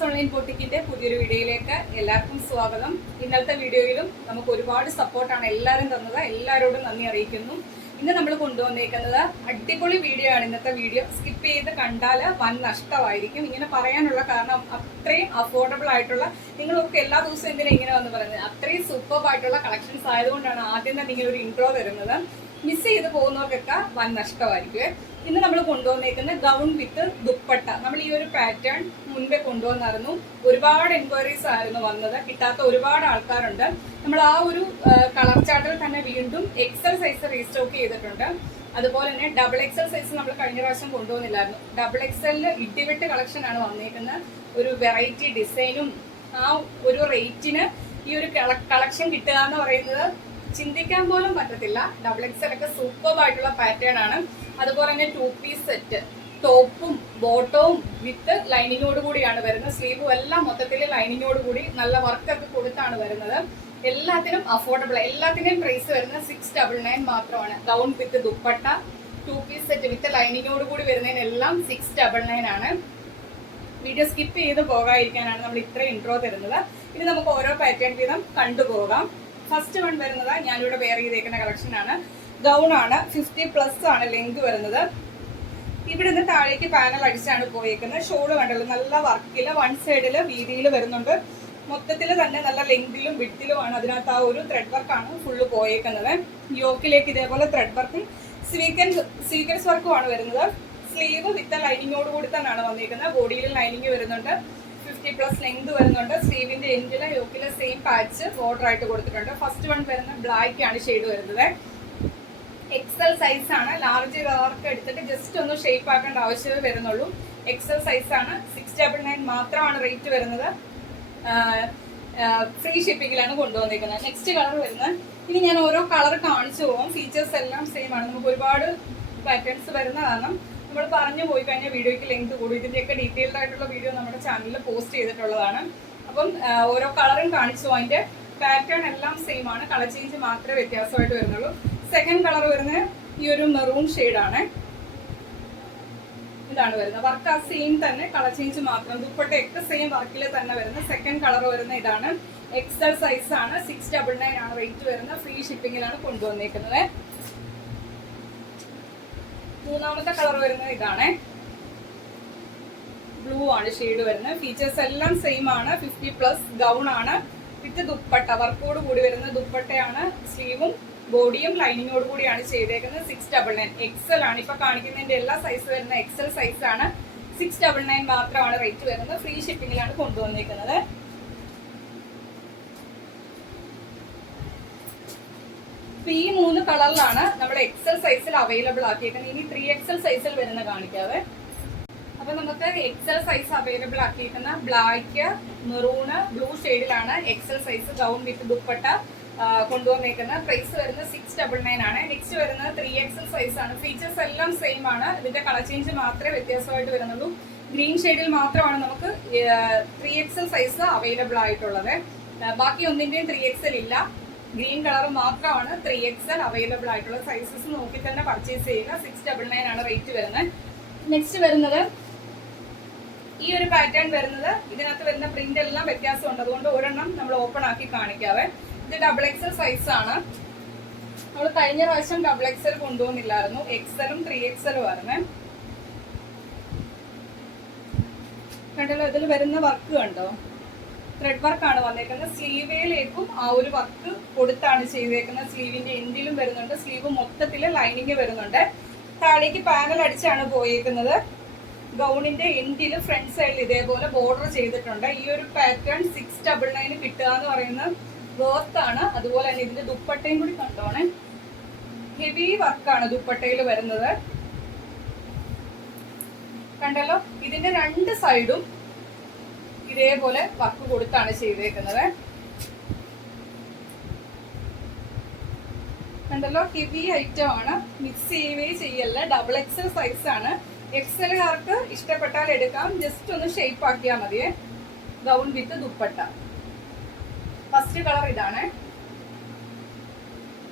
Sheeba's online ബൊട്ടിക്കിന്റെ പുതിയൊരു വീഡിയോയിലേക്ക് എല്ലാവർക്കും സ്വാഗതം. ഇന്നത്തെ വീഡിയോയിലും നമുക്ക് ഒരുപാട് സപ്പോർട്ടാണ് എല്ലാവരും തന്നത്. എല്ലാവരോടും നന്ദി അറിയിക്കുന്നു. ഇന്ന് നമ്മൾ കൊണ്ടുവന്നേക്കുന്നത് അടിപൊളി വീഡിയോ ആണ്. ഇന്നത്തെ വീഡിയോ സ്കിപ്പ് ചെയ്ത് കണ്ടാൽ വൻ നഷ്ടമായിരിക്കും. ഇങ്ങനെ പറയാനുള്ള കാരണം അത്രയും അഫോർഡബിൾ ആയിട്ടുള്ള, നിങ്ങൾക്ക് എല്ലാ ദിവസവും എന്തിനാ ഇങ്ങനെ വന്ന് പറയുന്നത്, അത്രയും സൂപ്പർബ് ആയിട്ടുള്ള കളക്ഷൻസ് ആയതുകൊണ്ടാണ് ആദ്യം തന്നെ ഇങ്ങനെ ഒരു ഇൻട്രോ തരുന്നത്. മിസ് ചെയ്ത് പോകുന്നവർക്കൊക്കെ വൻ നഷ്ടമായിരിക്കും. ഇന്ന് നമ്മൾ കൊണ്ടുവന്നേക്കുന്ന ഗൗൺ വിത്ത് ദുപ്പട്ട. നമ്മൾ ഈ ഒരു പാറ്റേൺ മുൻപേ കൊണ്ടുവന്നായിരുന്നു. ഒരുപാട് എൻക്വയറീസ് ആയിരുന്നു വന്നത്. കിട്ടാത്ത ഒരുപാട് ആൾക്കാരുണ്ട്. നമ്മൾ ആ ഒരു കളർ ചാർട്ടിൽ തന്നെ വീണ്ടും എക്സൽ സൈസ് റീസ്റ്റോക്ക് ചെയ്തിട്ടുണ്ട്. അതുപോലെ തന്നെ ഡബിൾ എക്സൽ സൈസ് നമ്മൾ കഴിഞ്ഞ പ്രാവശ്യം കൊണ്ടുവന്നില്ലായിരുന്നു. ഡബിൾ എക്സലില് ഇടിവെട്ട് കളക്ഷൻ ആണ് വന്നേക്കുന്നത്. ഒരു വെറൈറ്റി ഡിസൈനും ആ ഒരു റേറ്റിന് ഈ ഒരു കളക്ഷൻ കിട്ടുക എന്ന് പറയുന്നത് ചിന്തിക്കാൻ പോലും പറ്റത്തില്ല. ഡബിൾ എക്സൽ ഒക്കെ സൂപ്പർബായിട്ടുള്ള പാറ്റേൺ ആണ്. അതുപോലെ തന്നെ 2 പീസ് സെറ്റ്, ടോപ്പും ബോട്ടവും വിത്ത് ലൈനിങ്ങോട് കൂടിയാണ് വരുന്നത്. സ്ലീവും എല്ലാം മൊത്തത്തിൽ ലൈനിങ്ങോട് കൂടി നല്ല വർക്കൊക്കെ കൊടുത്താണ് വരുന്നത്. എല്ലാത്തിനും അഫോർഡബിൾ. എല്ലാത്തിന്റെയും പ്രൈസ് വരുന്നത് 699 മാത്രമാണ്. Gown with dupatta, 2 piece set with ലൈനിങ്ങോട് കൂടി വരുന്നതിനെല്ലാം 699 ആണ്. വീഡിയോ സ്കിപ്പ് ചെയ്ത് പോകാതിരിക്കാനാണ് നമ്മൾ ഇത്ര ഇൻട്രോ തരുന്നത്. ഇനി നമുക്ക് ഓരോ പാറ്റേൺ വീതം കണ്ടുപോകാം. ഫസ്റ്റ് വൺ വരുന്നത് ഞാനിവിടെ വെയർ ചെയ്തേക്കുന്ന കളക്ഷൻ ആണ്. ഗൗൺ ആണ്. 50+ ആണ് ലെങ്ത് വരുന്നത്. ഇവിടുന്ന് താഴേക്ക് പാനൽ അടിച്ചാണ് പോയേക്കുന്നത്. ഷോള് കണ്ടല്ലോ, നല്ല വർക്കില് വൺ സൈഡില് വീതിയിൽ വരുന്നുണ്ട്. മൊത്തത്തിൽ തന്നെ നല്ല ലെങ്തിലും വിഡ്ത്തിലുമാണ്. അതിനകത്ത് ആ ഒരു ത്രെഡ് വർക്കാണ് ഫുള്ള് പോയേക്കുന്നത്. യോക്കിലേക്ക് ഇതേപോലെ ത്രെഡ് വർക്കും സ്വീക്കൻസ് വർക്കും ആണ് വരുന്നത്. സ്ലീവ് വിത്ത് ലൈനിങ്ങോട് കൂടി തന്നെയാണ് വന്നിരിക്കുന്നത്. ബോഡിയിൽ ലൈനിങ് വരുന്നുണ്ട്. 50+ ലെങ്ത് വരുന്നുണ്ട്. സ്ലീവിന്റെ എൻഡിലെ യോക്കിലെ സെയിം പാച്ച് ബോർഡർ ആയിട്ട് കൊടുത്തിട്ടുണ്ട്. ഫസ്റ്റ് വൺ വരുന്ന ബ്ലാക്ക് ആണ് ഷെയ്ഡ് വരുന്നത്. എക്സൽ സൈസ് ആണ്. ലാർജ് വർക്ക് എടുത്തിട്ട് ജസ്റ്റ് ഒന്ന് ഷേപ്പ് ആക്കേണ്ട ആവശ്യമേ വരുന്നുള്ളൂ. എക്സൽ സൈസ് ആണ്. 699 മാത്രമാണ് റേറ്റ് വരുന്നത്. ഫ്രീ ഷിപ്പിങ്ങിലാണ് കൊണ്ടുവന്നിരിക്കുന്നത്. നെക്സ്റ്റ് കളർ വരുന്നത്, ഇനി ഞാൻ ഓരോ കളർ കാണിച്ചു പോകും. ഫീച്ചേഴ്സ് എല്ലാം സെയിം ആണ്. നമുക്ക് ഒരുപാട് പാറ്റേൺസ് വരുന്നതാണ്. നമ്മൾ പറഞ്ഞു പോയി കഴിഞ്ഞാൽ വീഡിയോയ്ക്ക് ലെങ്ത് കൂടും. ഇതിന്റെയൊക്കെ ഡീറ്റെയിൽഡ് ആയിട്ടുള്ള വീഡിയോ നമ്മുടെ ചാനലിൽ പോസ്റ്റ് ചെയ്തിട്ടുള്ളതാണ്. അപ്പം ഓരോ കളറും കാണിച്ചു. അതിന്റെ പാറ്റേൺ എല്ലാം സെയിം ആണ്. കളർ ചേഞ്ച് മാത്രമേ വ്യത്യാസമായിട്ട് വരുന്നുള്ളൂ. സെക്കൻഡ് കളർ വരുന്നത് ഈ ഒരു മെറൂൺ ഷെയ്ഡാണ്. ഇതാണ് വരുന്നത്. വർക്ക് ആ സെയിം തന്നെ, കളർ ചേഞ്ച് മാത്രം. ദുപ്പട്ടയൊക്കെ സെയിം വർക്കിൽ തന്നെ വരുന്നത്. സെക്കൻഡ് കളർ വരുന്ന ഇതാണ്. എക്സൽ സൈസ് ആണ്. 699 ആണ് റേറ്റ് വരുന്നത്. ഫ്രീ ഷിപ്പിങ്ങിലാണ് കൊണ്ടുവന്നേക്കുന്നത്. മൂന്നാമത്തെ കളർ വരുന്നത് ഇതാണ്. ബ്ലൂ ആണ് ഷെയ്ഡ് വരുന്നത്. ഫീച്ചേഴ്സ് എല്ലാം സെയിം ആണ്. 50+ ഗൗൺ ആണ് വിത്ത് ദുപ്പട്ട, വർക്കോട് കൂടി വരുന്ന ദുപ്പട്ടയാണ്. സ്ലീവും ബോഡിയും ലൈനിങ്ങോട് കൂടിയാണ് ചെയ്തേക്കുന്നത്. 699. എക്സൽ ആണ് ഇപ്പൊ കാണിക്കുന്നതിന്റെ എല്ലാ സൈസ് വരുന്ന എക്സൽ സൈസ് ആണ്. 699 മാത്രമാണ് റേറ്റ് വരുന്നത്. ഫ്രീ ഷിപ്പിങ്ങിലാണ് കൊണ്ടുവന്നിരിക്കുന്നത്. ഈ 3 കളറിലാണ് നമ്മൾ എക്സൽ സൈസിൽ അവൈലബിൾ ആക്കിയിരിക്കുന്നത്. ഇനി 3XL സൈസിൽ വരുന്ന കാണിക്കാവേ. അപ്പൊ നമുക്ക് എക്സൽ സൈസ് അവൈലബിൾ ആക്കിയിരിക്കുന്ന ബ്ലാക്ക്, മെറൂണ്, ബ്ലൂ ഷെയ്ഡിലാണ് XL size gown with dupatta കൊണ്ടുവന്നേക്കുന്ന. പ്രൈസ് വരുന്നത് 699 ആണ്. നെക്സ്റ്റ് വരുന്നത് 3XL സൈസ് ആണ്. ഫീച്ചേഴ്സ് എല്ലാം സെയിം ആണ്. ഇതിന്റെ കളർ ചേഞ്ച് മാത്രമേ വ്യത്യാസമായിട്ട് വരുന്നുള്ളൂ. ഗ്രീൻ ഷെയ്ഡിൽ മാത്രമാണ് നമുക്ക് 3XL സൈസ് അവൈലബിൾ ആയിട്ടുള്ളത്. ബാക്കി ഒന്നിന്റെയും 3XL ഇല്ല. ഗ്രീൻ കളർ മാത്രമാണ് 3XL അവൈലബിൾ ആയിട്ടുള്ള. സൈസസ് നോക്കി തന്നെ പർച്ചേസ് ചെയ്യുക. 699 ആണ് റേറ്റ് വരുന്നത്. നെക്സ്റ്റ് വരുന്നത് ഈ ഒരു പാറ്റേൺ വരുന്നത്, ഇതിനകത്ത് വരുന്ന പ്രിന്റ് എല്ലാം വ്യത്യാസമുണ്ട്. അതുകൊണ്ട് ഒരെണ്ണം നമ്മൾ ഓപ്പൺ ആക്കി കാണിക്കാവേ. ഇത് ഡബിൾ എക്സൽ സൈസ് ആണ്. നമ്മൾ കഴിഞ്ഞ പ്രാവശ്യം ഡബിൾ എക്സൽ കൊണ്ടുവന്നില്ലായിരുന്നു. എക്സലും 3XL ആയിരുന്നു. കണ്ടല്ലോ, ഇതിൽ വരുന്ന വർക്ക് കണ്ടോ, ത്രെഡ് വർക്കാണ് വന്നേക്കുന്നത്. സ്ലീവിലേക്കും ആ ഒരു വർക്ക് കൊടുത്താണ് ചെയ്തേക്കുന്നത്. സ്ലീവിന്റെ എൻഡിലും വരുന്നുണ്ട്. സ്ലീവ് മൊത്തത്തിൽ ലൈനിങ് വരുന്നുണ്ട്. താഴേക്ക് പാനൽ അടിച്ചാണ് പോയേക്കുന്നത്. ഗൗണിന്റെ എൻഡിൽ ഫ്രണ്ട് സൈഡിൽ ഇതേപോലെ ബോർഡർ ചെയ്തിട്ടുണ്ട്. ഈ ഒരു പാറ്റേൺ 699 കിട്ടുക എന്ന് പറയുന്നത് വർത്ത് ആണ്. അതുപോലെ തന്നെ ഇതിന്റെ ദുപ്പട്ടയും കൂടി കണ്ടോണേ. ഹെവി വർക്കാണ് ദുപ്പട്ടയിൽ വരുന്നത്. കണ്ടല്ലോ, ഇതിന്റെ 2 സൈഡും ഇതേപോലെ വർക്ക് കൊടുത്താണ് ചെയ്തേക്കുന്നത്. കണ്ടല്ലോ, ഹെവി ഐറ്റം ആണ്. മിക്സ് ചെയ്യുകയേ ചെയ്യല്ല. ഡബിൾ എക്സൽ സൈസ് ആണ്. എക്സലുകാർക്ക് ഇഷ്ടപ്പെട്ടാൽ എടുക്കാം. ജസ്റ്റ് ഒന്ന് ഷേപ്പ് ആക്കിയാൽ മതിയേ. Gown with dupatta. First colour ഇതാണ്.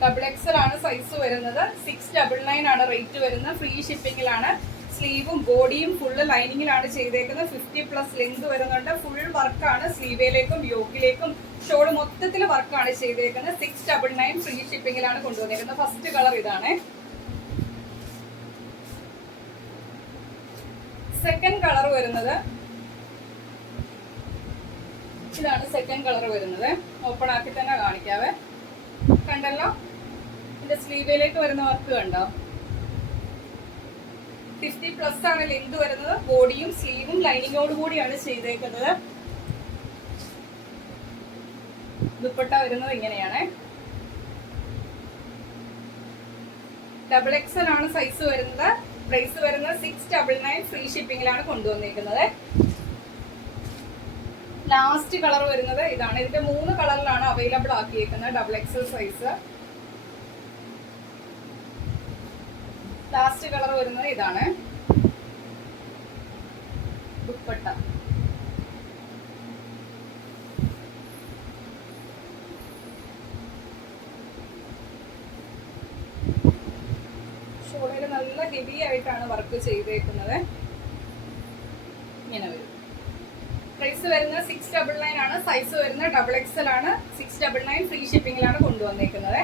ഡബിൾ എക്സൽ ആണ് സൈസ് വരുന്നത്. 699 ആണ് റേറ്റ് വരുന്നത്. ഫ്രീ ഷിപ്പിംഗിലാണ്. സ്ലീവും ബോഡിയും ഫുള്ള് ലൈനിങ്ങിലാണ് ചെയ്തേക്കുന്നത്. 50+ ലെങ്ത് വരുന്നുണ്ട്. ഫുൾ വർക്കാണ് സ്ലീവേലേക്കും യോക്കിലേക്കും. ഷോള് മൊത്തത്തിൽ വർക്കാണ് ചെയ്തേക്കുന്നത്. 699 ഫ്രീ ഷിപ്പിങ്ങിലാണ് കൊണ്ടുവന്നേക്കുന്നത്. ഫസ്റ്റ് കളർ ഇതാണ്. സെക്കൻഡ് കളർ വരുന്നത് ഇതാണ്. സെക്കൻഡ് കളർ വരുന്നത് ഓപ്പൺ ആക്കി തന്നെ കാണിക്കാവേ. കണ്ടല്ലോ, ഇതിന്റെ സ്ലീവിലേക്ക് വരുന്ന വർക്ക് കണ്ടോ. 50+ ആണ് ലെങ്ത് വരുന്നത്. ബോഡിയും സ്ലീവും ലൈനിങ്ങോട് കൂടിയാണ് ചെയ്തേക്കുന്നത്. ദുപ്പട്ട വരുന്നത് ഇങ്ങനെയാണ്. XXL ആണ് സൈസ് വരുന്നത്. പ്രൈസ് വരുന്നത് 699 ഫ്രീ ഷിപ്പിംഗിലാണ് കൊണ്ടുവന്നിരിക്കുന്നത്. ലാസ്റ്റ് കളർ വരുന്നത് ഇതാണ്. ഇതിന്റെ 3 കളറിലാണ് അവൈലബിൾ ആക്കിയിരിക്കുന്നത്. XXL size. ലാസ്റ്റ് കളർ വരുന്നത് ഇതാണ്. ദുപ്പട്ട ഷോളിൽ നല്ല ഹെവി ആയിട്ടാണ് വർക്ക് ചെയ്തേക്കുന്നത്. ഇങ്ങനെ വരും. പ്രൈസ് വരുന്നത് 699 ആണ്. സൈസ് വരുന്നത് XXL ആണ്. 699 ഫ്രീ ഷിപ്പിംഗിലാണ് കൊണ്ടുവന്നേക്കുന്നത്.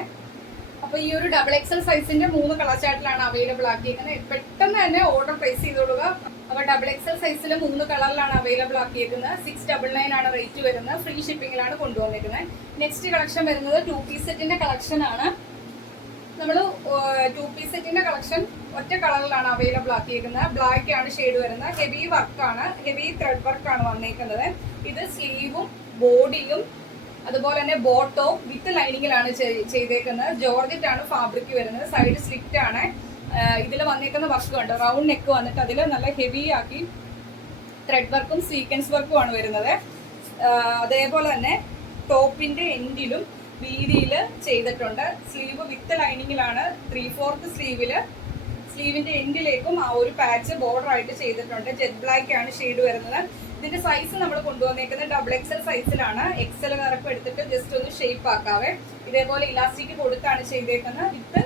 അപ്പൊ ഈ ഒരു XXL സൈസിന്റെ 3 കളർ ചാർട്ടിലാണ് അവൈലബിൾ ആക്കിയിരിക്കുന്നത്. പെട്ടെന്ന് തന്നെ ഓർഡർ പ്ലേസ് ചെയ്തോളുക. അപ്പൊ XXL സൈസിൽ 3 കളറിലാണ് അവൈലബിൾ ആക്കിയിരിക്കുന്നത്. 699 ആണ് റേറ്റ് വരുന്നത്. ഫ്രീ ഷിപ്പിംഗിലാണ് കൊണ്ടുവന്നിരിക്കുന്നത്. നെക്സ്റ്റ് കളക്ഷൻ വരുന്നത് 2 പീസ് സെറ്റിന്റെ കളക്ഷൻ ആണ്. നമ്മൾ 2 പീസ് സെറ്റിന്റെ കളക്ഷൻ ഒറ്റ കളറിലാണ് അവൈലബിൾ ആക്കിയിരിക്കുന്നത്. ബ്ലാക്ക് ആണ് ഷെയ്ഡ് വരുന്നത്. ഹെവി വർക്കാണ്, ഹെവി ത്രെഡ് വർക്കാണ് വന്നേക്കുന്നത്. ഇത് സ്ലീവും ബോഡിയും അതുപോലെ തന്നെ ബോട്ടോ വിത്ത് ലൈനിങ്ങിലാണ് ചെയ്തേക്കുന്നത്. ജോർജറ്റ് ആണ് ഫാബ്രിക് വരുന്നത്. സൈഡ് സ്ലിറ്റ് ആണ്. ഇതിൽ വന്നേക്കുന്ന വർക്ക് കണ്ടോ, റൗണ്ട് നെക്ക് വന്നിട്ട് അതിൽ നല്ല ഹെവി ആക്കി ത്രെഡ് വർക്കും സീക്വൻസ് വർക്കും ആണ് വരുന്നത്. അതേപോലെ തന്നെ ടോപ്പിന്റെ എൻഡിലും വീതിയിൽ ചെയ്തിട്ടുണ്ട്. സ്ലീവ് വിത്ത് ലൈനിങ്ങിലാണ്. 3/4 സ്ലീവിന്റെ എൻഡിലേക്കും ആ ഒരു പാച്ച് ബോർഡർ ആയിട്ട് ചെയ്തിട്ടുണ്ട്. ജെറ്റ് ബ്ലാക്ക് ആണ് ഷെയ്ഡ് വരുന്നത്. ഇതിന്റെ സൈസ് നമ്മൾ കൊണ്ടുവന്നേക്കുന്നത് XXL സൈസിലാണ്. XL കറക്കം എടുത്തിട്ട് ജസ്റ്റ് ഒന്ന് ഷേപ്പ് ആക്കാവേ. ഇതേപോലെ ഇലാസ്റ്റിക് കൊടുത്താണ് ചെയ്തേക്കുന്നത്. വിത്ത്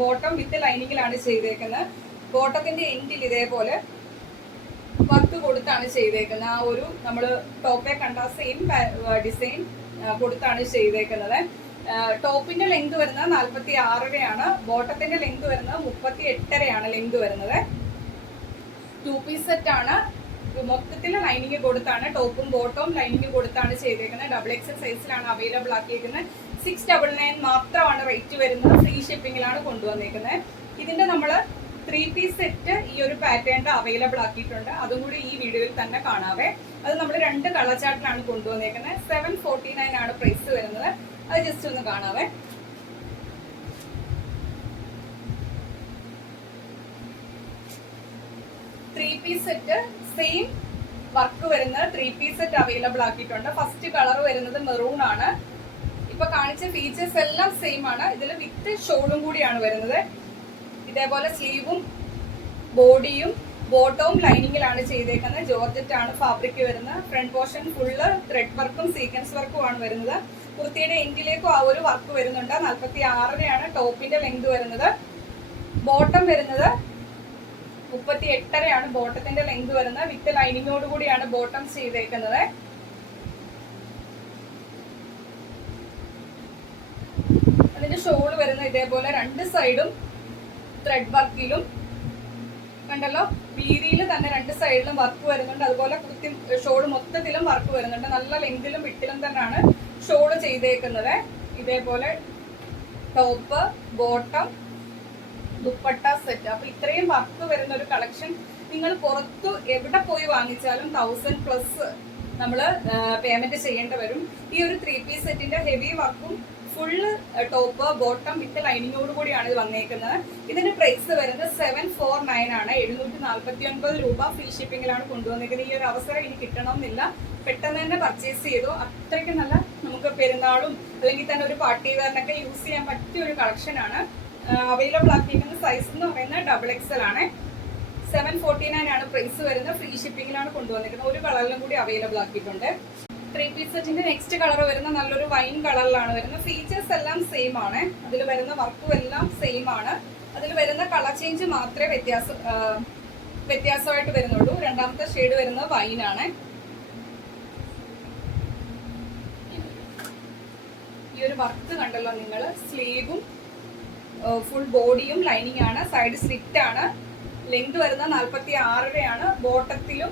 ബോട്ടം വിത്ത് ലൈനിങ്ങിലാണ് ചെയ്തേക്കുന്നത്. ബോട്ടത്തിന്റെ എൻഡിൽ ഇതേപോലെ വർക്ക് കൊടുത്താണ് ചെയ്തേക്കുന്നത്. ആ ഒരു നമ്മൾ ടോപ്പെ കണ്ട സെയിം ഡിസൈൻ കൊടുത്താണ് ചെയ്തേക്കുന്നത്. ടോപ്പിന്റെ ലെങ്ത് വരുന്നത് 46 ബോട്ടത്തിന്റെ ലെങ്ത് വരുന്നത് 38 ലെങ്ത് വരുന്നത്. 2 പീസ് സെറ്റ് ആണ്. മൊത്തത്തിൽ ലൈനിങ് കൊടുത്താണ്, ടോപ്പും ബോട്ടവും ലൈനിങ് കൊടുത്താണ് ചെയ്തേക്കുന്നത്. XXL സൈസിലാണ് അവൈലബിൾ ആക്കിയിരിക്കുന്നത്. 699 മാത്രമാണ് റേറ്റ് വരുന്നത്. ഫ്രീ ഷിപ്പിംഗിലാണ് കൊണ്ടുവന്നേക്കുന്നത്. ഇതിന്റെ നമ്മൾ 3 പീസ് സെറ്റ് ഈ ഒരു പാറ്റേണിന്റെ അവൈലബിൾ ആക്കിയിട്ടുണ്ട്. അതും കൂടി ഈ വീഡിയോയിൽ തന്നെ കാണാവേ. അത് നമ്മൾ 2 കളർ ചാർട്ടിലാണ് കൊണ്ടുവന്നേക്കുന്നത്. 749 ആണ് പ്രൈസ് വരുന്നത്. അത് ജസ്റ്റ് ഒന്ന് കാണാവേ. Three piece set same work വരുന്നത് 3 പീസ് സെറ്റ് അവൈലബിൾ ആക്കിയിട്ടുണ്ട്. ഫസ്റ്റ് കളർ വരുന്നത് മെറൂൺ ആണ്. ഇപ്പൊ കാണിച്ച ഫീച്ചേഴ്സ് എല്ലാം സെയിം ആണ്. ഇതിൽ വിത്ത് ഷോളും കൂടിയാണ് വരുന്നത്. ഇതേപോലെ സ്ലീവും ബോഡിയും ബോട്ടവും ലൈനിങ്ങിലാണ് ചെയ്തേക്കുന്നത്. ജോർജറ്റ് ആണ് ഫാബ്രിക് വരുന്നത്. ഫ്രണ്ട് പോർഷൻ ഫുള്ള് ത്രെഡ് വർക്കും സീക്വൻസ് വർക്കും ആണ് വരുന്നത്. കുർത്തിയുടെ എൻഡിലേക്കും ആ ഒരു വർക്ക് വരുന്നുണ്ട്. 46 ടോപ്പിന്റെ ലെങ്ത് വരുന്നത്. ബോട്ടം വരുന്നത് 38 ബോട്ടത്തിന്റെ ലെങ്ത് വരുന്നത്. വിത്ത് ലൈനിങ്ങോട് കൂടിയാണ് ബോട്ടം ചെയ്തേക്കുന്നത്. അതിന്റെ ഷോൾ വരുന്നത് ഇതേപോലെ 2 സൈഡും ത്രെഡ് വർക്കിലും കണ്ടല്ലോ. വീതിയിൽ തന്നെ 2 സൈഡിലും വർക്ക് വരുന്നുണ്ട്. അതുപോലെ കുർത്തി ഷോൾ മൊത്തത്തിലും വർക്ക് വരുന്നുണ്ട്. നല്ല ലെങ്തിലും വിട്ടിലും തന്നെയാണ് ഷോള് ചെയ്തേക്കുന്നത്. ഇതേപോലെ ടോപ്പ് ബോട്ടം ദുപ്പട്ട സെറ്റ്. അപ്പൊ ഇത്രയും വർക്ക് വരുന്ന ഒരു കളക്ഷൻ നിങ്ങൾ പുറത്തു എവിടെ പോയി വാങ്ങിച്ചാലും 1000+ നമ്മൾ പേയ്മെന്റ് ചെയ്യേണ്ടി വരും. ഈ ഒരു 3 പീസ് സെറ്റിന്റെ ഹെവി വർക്കും ഫുള്ള് ടോപ്പ് ബോട്ടം വിത്ത് ലൈനിങ്ങോട് കൂടിയാണ് ഇത് വന്നേക്കുന്നത്. ഇതിന്റെ പ്രൈസ് വരുന്നത് 749 ആണ്. 749 രൂപ ഫ്രീ ഷിപ്പിംഗിലാണ് കൊണ്ടുവന്നിരിക്കുന്നത്. ഈ ഒരു അവസരം ഇനി കിട്ടണമെന്നില്ല. പെട്ടെന്ന് തന്നെ പർച്ചേസ് ചെയ്തു. അത്രയ്ക്ക് നല്ല നമുക്ക് പെരുന്നാളും അല്ലെങ്കിൽ തന്നെ ഒരു പാർട്ടി വെയറിനൊക്കെ യൂസ് ചെയ്യാൻ പറ്റിയ ഒരു കളക്ഷൻ ആണ്. അവൈലബിൾ ആക്കിയിരിക്കുന്ന സൈസ് എന്ന് പറയുന്നത് XXL ആണ്. 749 ആണ് പ്രൈസ് വരുന്നത്. ഫ്രീ ഷിപ്പിംഗിലാണ് കൊണ്ടുവന്നിരിക്കുന്നത്. ഒരു കളറിലും കൂടി അവൈലബിൾ ആക്കിയിട്ടുണ്ട്. 3 പീസ് സെറ്റിന്റെ നെക്സ്റ്റ് കളർ വരുന്ന നല്ലൊരു വൈൻ കളറിലാണ് വരുന്നത്. ഫീച്ചേഴ്സ് എല്ലാം സെയിം ആണ്. അതിൽ വരുന്ന വർക്കും എല്ലാം സെയിം ആണ്. അതിൽ വരുന്ന കളർ ചേഞ്ച് മാത്രമേ വ്യത്യാസം വ്യത്യാസമായിട്ട് വരുന്നുള്ളൂ. രണ്ടാമത്തെ ഷെയ്ഡ് വരുന്നത് വൈനാണ്. ഈ ഒരു വർക്ക് കണ്ടല്ലോ നിങ്ങൾ. സ്ലീവും ഫുൾ ബോഡിയും ലൈനിങ് ആണ്. സൈഡ് സ്ലിറ്റ് ആണ്. ലെങ്ത് വരുന്നത് 46 ബോട്ടത്തിലും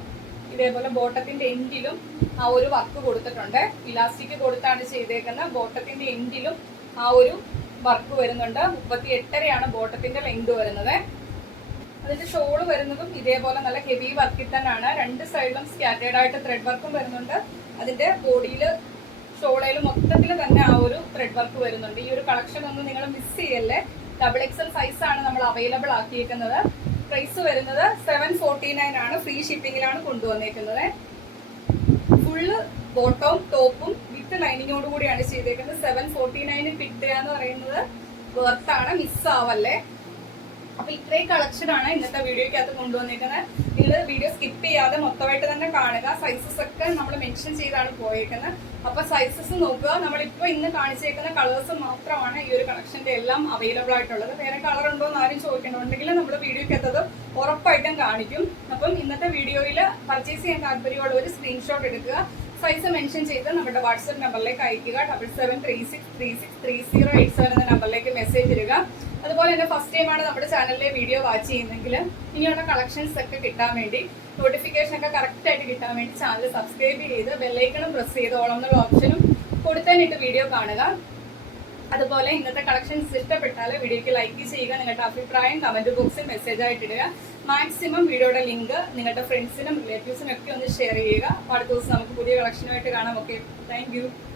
ഇതേപോലെ ബോട്ടത്തിന്റെ എൻഡിലും ആ ഒരു വർക്ക് കൊടുത്തിട്ടുണ്ട്. ഇലാസ്റ്റിക് കൊടുത്താണ് ചെയ്തേക്കുന്നത്. ബോട്ടത്തിന്റെ എൻഡിലും ആ ഒരു വർക്ക് വരുന്നുണ്ട്. 38 ബോട്ടത്തിന്റെ ലെങ്ത് വരുന്നത്. അതിന്റെ ഷോള് വരുന്നതും ഇതേപോലെ നല്ല ഹെവി വർക്കിൽ തന്നെയാണ്. രണ്ട് സൈഡിലും സ്കാറ്റേർഡ് ആയിട്ട് ത്രെഡ് വർക്കും വരുന്നുണ്ട്. അതിന്റെ ബോഡിയിൽ ഷോളയിൽ മൊത്തത്തിൽ തന്നെ ആ ഒരു ത്രെഡ് വർക്ക് വരുന്നുണ്ട്. ഈ ഒരു കളക്ഷൻ ഒന്നും നിങ്ങൾ മിസ് ചെയ്യല്ലേ. XXL സൈസ് ആണ് നമ്മൾ അവൈലബിൾ ആക്കിയിരിക്കുന്നത്. പ്രൈസ് വരുന്നത് 749 ആണ്. ഫ്രീ ഷിപ്പിംഗിലാണ് കൊണ്ടുവന്നേക്കുന്നത്. ഫുള്ള് ബോട്ടവും ടോപ്പും വിത്ത് ലൈനിങ്ങോട് കൂടിയാണ് ചെയ്തേക്കുന്നത്. 749 കിട്ടുക എന്ന് പറയുന്നത് വെർത്താണ്, മിസ് ആവല്ലേ. അപ്പൊ ഇത്രയും കളക്ഷൻ ആണ് ഇന്നത്തെ വീഡിയോയ്ക്കകത്ത് കൊണ്ടുവന്നിരിക്കുന്നത്. നിങ്ങൾ വീഡിയോ സ്കിപ്പ് ചെയ്യാതെ മൊത്തമായിട്ട് തന്നെ കാണുക. സൈസസ് ഒക്കെ നമ്മൾ മെൻഷൻ ചെയ്താണ് പോയേക്കുന്നത്. അപ്പൊ സൈസസ് നോക്കുക. നമ്മളിപ്പോ ഇന്ന് കാണിച്ചേക്കുന്ന കളേഴ്സ് മാത്രമാണ് ഈ ഒരു കളക്ഷന്റെ എല്ലാം അവൈലബിൾ ആയിട്ടുള്ളത്. വേറെ കളർ ഉണ്ടോ എന്ന് ആരും ചോദിക്കണമെന്നുണ്ടെങ്കിൽ നമ്മൾ വീഡിയോയ്ക്കകത്തത് ഉറപ്പായിട്ടും കാണിക്കും. അപ്പം ഇന്നത്തെ വീഡിയോയിൽ പർച്ചേസ് ചെയ്യാൻ താല്പര്യമുള്ള ഒരു സ്ക്രീൻഷോട്ട് എടുക്കുക. സൈസ് മെൻഷൻ ചെയ്ത് നമ്മുടെ വാട്സ്ആപ്പ് നമ്പറിലേക്ക് അയക്കുക. 7736363087 എന്ന നമ്പറിലേക്ക് മെസ്സേജ് ഇടുക. അതുപോലെ തന്നെ ഫസ്റ്റ് ടൈം ആണ് നമ്മുടെ ചാനലിലെ വീഡിയോ വാച്ച് ചെയ്യുന്നെങ്കിൽ ഇനിയുള്ള കളക്ഷൻസ് ഒക്കെ കിട്ടാൻ വേണ്ടി, നോട്ടിഫിക്കേഷൻ ഒക്കെ കറക്റ്റ് ആയിട്ട് കിട്ടാൻ വേണ്ടി ചാനൽ സബ്സ്ക്രൈബ് ചെയ്ത് ബെല്ലൈക്കണും പ്രസ് ചെയ്ത് ഓളം എന്നുള്ള ഓപ്ഷനും കൊടുത്തന്നിട്ട് വീഡിയോ കാണുക. അതുപോലെ ഇന്നത്തെ കളക്ഷൻസ് ഇഷ്ടപ്പെട്ടാൽ വീഡിയോയ്ക്ക് ലൈക്ക് ചെയ്യുക. നിങ്ങളുടെ അഭിപ്രായം കമന്റ് ബോക്സിൽ മെസ്സേജ് ആയിട്ട് ഇടുക. മാക്സിമം വീഡിയോയുടെ ലിങ്ക് നിങ്ങളുടെ ഫ്രണ്ട്സിനും റിലേറ്റീവ്സിനും ഒക്കെ ഒന്ന് ഷെയർ ചെയ്യുക. അടുത്ത ദിവസം നമുക്ക് പുതിയ കളക്ഷനുമായിട്ട് കാണാം. Okay, thank you.